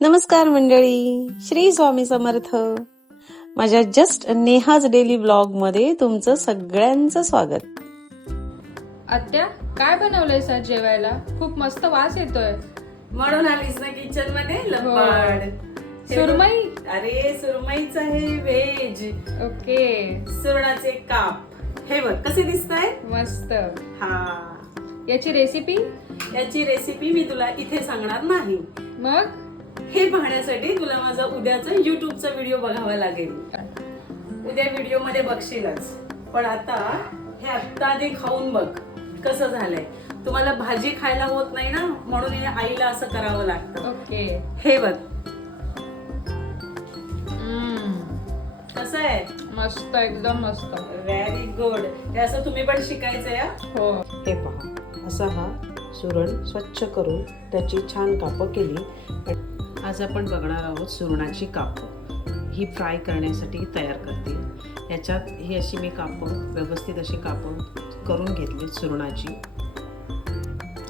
नमस्कार मंडळी, श्री स्वामी समर्थ. माझ्या जस्ट नेहाज डेली ब्लॉग मध्ये तुमचं सगळ्यांचं स्वागत. आत्या, काय बनवलंयस आज जेवायला? खूप मस्त वास येतोय. म्हणून आलीस ना किचन मध्ये लंबाड. सुरमई? अरे सुरमईच आहे व्हेज. ओके, सुरणाचे काप हे बघ कसे दिसताय. मस्त. हा, याची रेसिपी? याची रेसिपी मी तुला इथे सांगणार नाही. मग हे पाहण्यासाठी तुला माझा उद्याचा युट्यूबचा व्हिडिओ बघावा लागेल. उद्या व्हिडिओ मध्ये बघशीलच, पण आता हे आत्ता आधी खाऊन बघ कसं झालंय. तुम्हाला भाजी खायला होत नाही ना, म्हणून हे आईला असं करावं लागतं. ओके. हे बघ कसं आहे. मस्त, एकदम मस्त. Very good. हे असं तुम्ही पण शिकायचंय हा? हो. हे पहा, असा हा सुरण स्वच्छ करून त्याची छान कापं केली. आज आपण बघणार आहोत सुरणाची कापं. ही फ्राय करण्यासाठी तयार करते. याच्यात ही अशी मी कापं व्यवस्थित अशी कापं करून घेतली सुरणाची,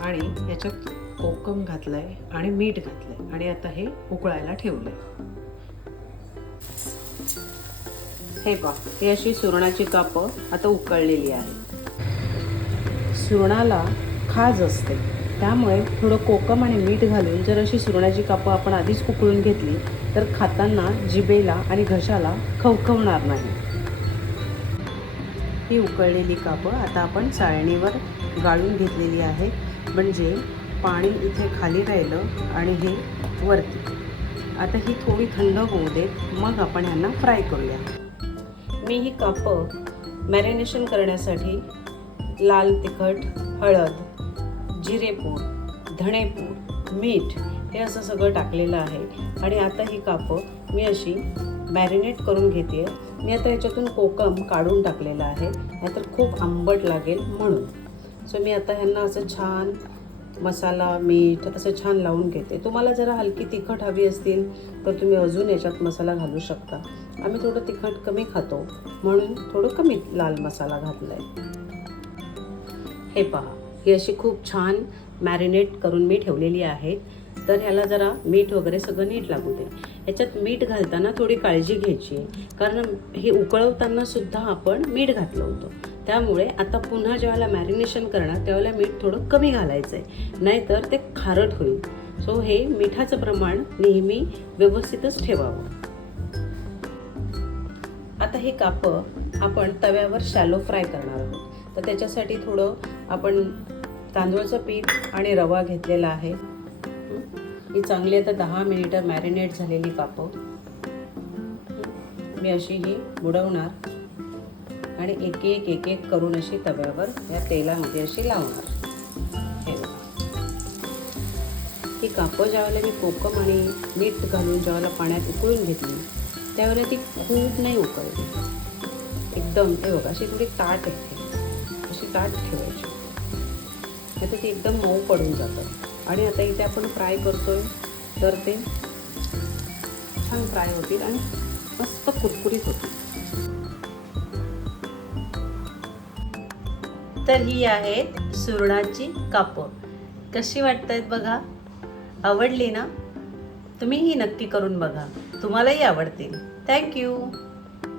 आणि याच्यात कोकम घातलाय आणि मीठ घातलंय, आणि आता हे उकळायला ठेवलंय. हे पहा, ही अशी सुरणाची कापं आता उकळलेली आहे. सुरणाला खाज असते, त्यामुळे थोडं कोकम आणि मीठ घालून जर अशी सुरणाची कापं आपण आधीच उकळून घेतली तर खाताना जिभेला आणि घशाला खवखवणार नाही. ही उकळलेली कापं आता आपण चाळणीवर गाळून घेतलेली आहे, म्हणजे पाणी इथे खाली राहिलं आणि हे वरती. आता ही थोडी थंड होऊ देत, मग आपण ह्यांना फ्राय करूया. मी ही कापं मॅरिनेशन करण्यासाठी लाल तिखट, हळद, जिरेपूड, धणेपूड, मीठ हे असं सगळं टाकलेलं आहे. आणि आता ही कापं मी अशी मॅरिनेट करून घेते. मी आता याच्यातून कोकम काढून टाकलेलं आहे, नाहीतर खूप आंबट लागेल म्हणून. सो मी आता ह्यांना असं छान मसाला, मीठ असं छान लावून घेते. तुम्हाला जरा हलकी तिखट हवी असतील तर तुम्ही अजून याच्यात मसाला घालू शकता. आम्ही थोडं तिखट कमी खातो म्हणून थोडं कमी लाल मसाला घातला आहे. हे पहा, ही अशी खूप छान मॅरिनेट करून मी ठेवलेली आहे. तर ह्याला जरा मीठ वगैरे सगळं नीट लागू दे. ह्याच्यात मीठ घालताना थोडी काळजी घ्यायची आहे, कारण हे उकळवताना सुद्धा आपण मीठ घातलं होतं. त्यामुळे आता पुन्हा जेव्हा मॅरिनेशन करणार त्यावेळेला मीठ थोडं कमी घालायचं आहे, नाहीतर ते खारट होईल. सो हे मिठाचं प्रमाण नेहमी व्यवस्थितच ठेवावं. आता हे कापं आपण तव्यावर शॅलो फ्राय करणार आहोत. तर त्याच्यासाठी थोडं आपण तांदूळचं पीठ आणि रवा घेतलेला आहे. ही चांगली आता 10 मिनिटं मॅरिनेट झालेली कापं मी अशी ही बुडवणार आणि एक एक करून अशी तव्यावर या तेलामध्ये अशी लावणार. हे ही कापं ज्यावेळेला मी कोकम आणि मीठ घालून ज्यावेळेला पाण्यात उकळून घेतली त्यावेळेला ती खूप नाही उकळली. एकदम ते बघा अशी थोडी ताट येते, अशी ताट ठेवायची, नाही तर ती एकदम मऊ पडून जातं. आणि आता इथे आपण फ्राय करतोय तर ते छान फ्राय होतील आणि मस्त कुरकुरीत होतील. तर ही आहेत सुरणाची कापं. कशी वाटतायत बघा? आवडली ना? तुम्हीही नक्की करून बघा, तुम्हालाही आवडतील. थँक्यू.